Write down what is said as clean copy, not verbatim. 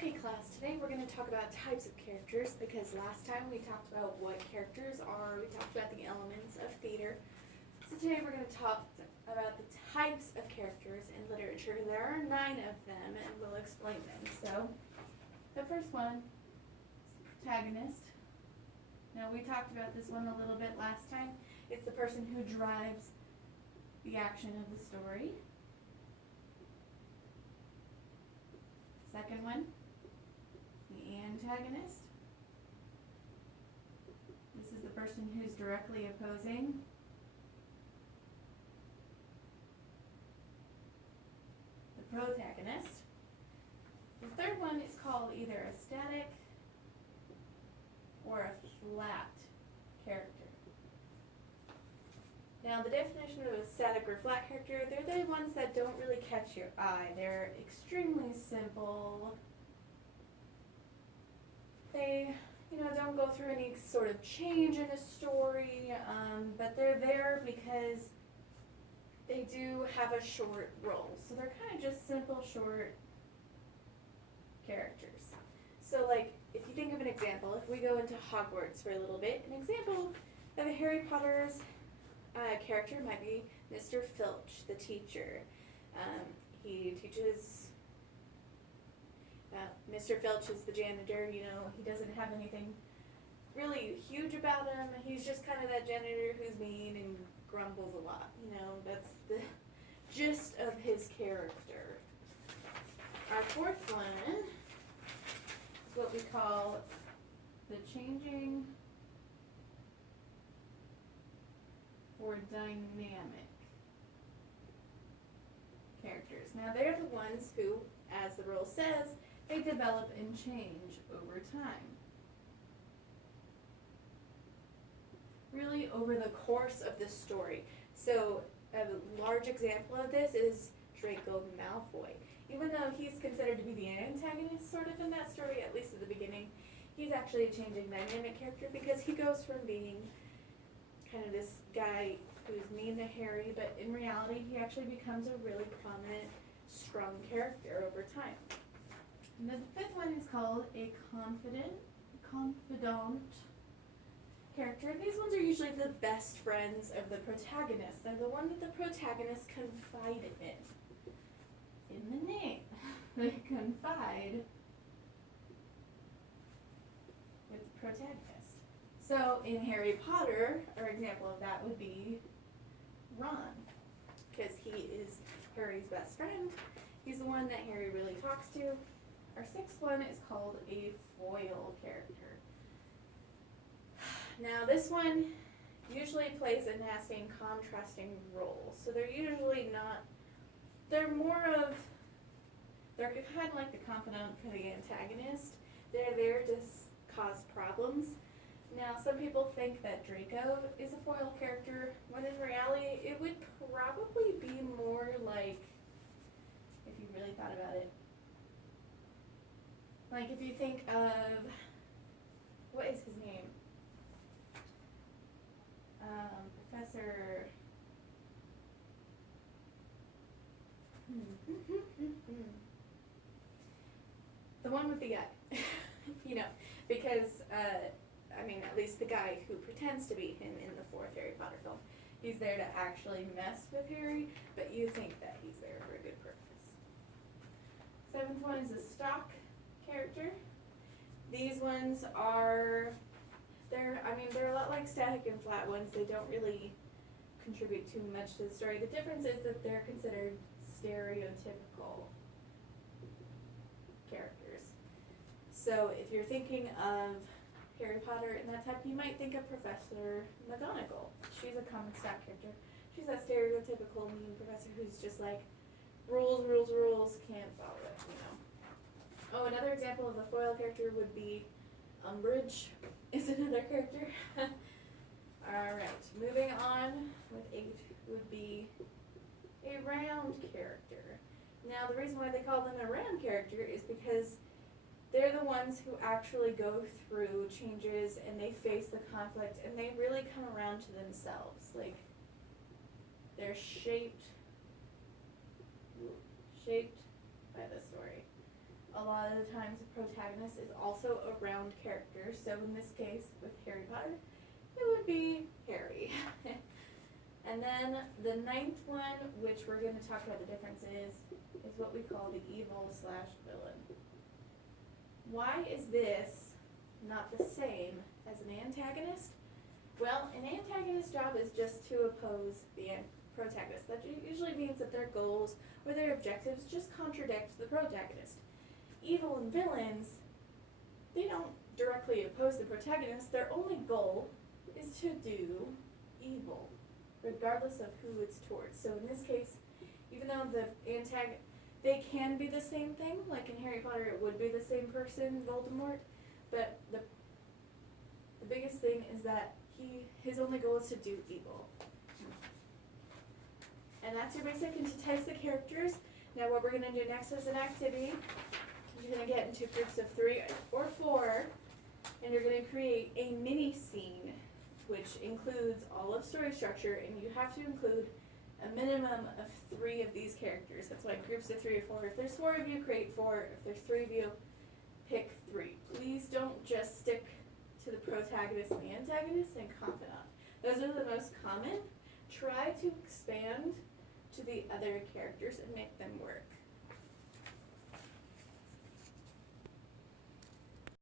Okay class, today we're going to talk about types of characters because last time we talked about what characters are, we talked about the elements of theater. So today we're going to talk about the types of characters in literature. There are 9 of them and we'll explain them. So the first one is the protagonist. Now we talked about this one a little bit last time. It's the person who drives the action of the story. Second one, the antagonist. This is the person who's directly opposing. The protagonist. The third one is called either a static or a flat character. Now the definition of a static or flat character, they're the ones that don't really catch your eye. They're extremely simple. They, don't go through any sort of change in the story, but they're there because they do have a short role. So they're kind of just simple, short characters. So like, if you think of an example, if we go into Hogwarts for a little bit, an example of a Harry Potter's character might be Mr. Filch, the teacher. He teaches, Mr. Filch is the janitor, he doesn't have anything really huge about him. He's just kind of that janitor who's mean and grumbles a lot, that's the gist of his character. Our fourth one is what we call the changing or dynamic characters. Now they're the ones who, as the role says, they develop and change over time. Really over the course of the story. So a large example of this is Draco Malfoy. Even though he's considered to be the antagonist sort of in that story, at least at the beginning, he's actually a changing dynamic character because he goes from being kind of this guy who's mean to Harry, but in reality he actually becomes a really prominent, strong character over time. And then the fifth one is called a confidant character. These ones are usually the best friends of the protagonist. They're the one that the protagonist confided in the name. They confide with the protagonist. So in Harry Potter, our example of that would be Ron, because he is Harry's best friend. He's the one that Harry really talks to. Our sixth one is called a foil character. Now this one usually plays a nasty and contrasting role. So they're usually not, they're kind of like the confidant for the antagonist. They're there to cause problems. Now, some people think that Draco is a foil character, when in reality, it would probably be more like, if you really thought about it, like if you think of, what is his name? Professor, the one with the eye, because, at least the guy who pretends to be him in the 4th Harry Potter film. He's there to actually mess with Harry, but you think that he's there for a good purpose. 7th one is a stock character. These ones are, they're a lot like static and flat ones. They don't really contribute too much to the story. The difference is that they're considered stereotypical characters. So if you're thinking of Harry Potter and that type, you might think of Professor McGonagall. She's a common stock character. She's that stereotypical mean professor who's just like, rules, can't follow it, Oh, another example of a foil character would be Umbridge is another character. Alright, moving on with 8 would be a round character. Now the reason why they call them a round character is because they're the ones who actually go through changes and they face the conflict and they really come around to themselves. Like, they're shaped by the story. a lot of the times the protagonist is also a round character. So in this case, with Harry Potter, it would be Harry. And then the ninth one, which we're going to talk about the differences, is what we call the evil/villain. Why is this not the same as an antagonist? Well, an antagonist's job is just to oppose the protagonist. That usually means that their goals or their objectives just contradict the protagonist. Evil and villains, they don't directly oppose the protagonist. Their only goal is to do evil, regardless of who it's towards. So in this case, even though the they can be the same thing, like in Harry Potter it would be the same person, Voldemort, but the biggest thing is that his only goal is to do evil. And that's your basic into types of characters. Now what we're going to do next is an activity. You're going to get into groups of 3 or 4, and you're going to create a mini scene, which includes all of story structure, and you have to include a minimum of 3 of these characters. That's why groups of 3 or 4. If there's 4 of you, create 4. If there's 3 of you, pick 3. Please don't just stick to the protagonist and the antagonist and confidant. Those are the most common. Try to expand to the other characters and make them work.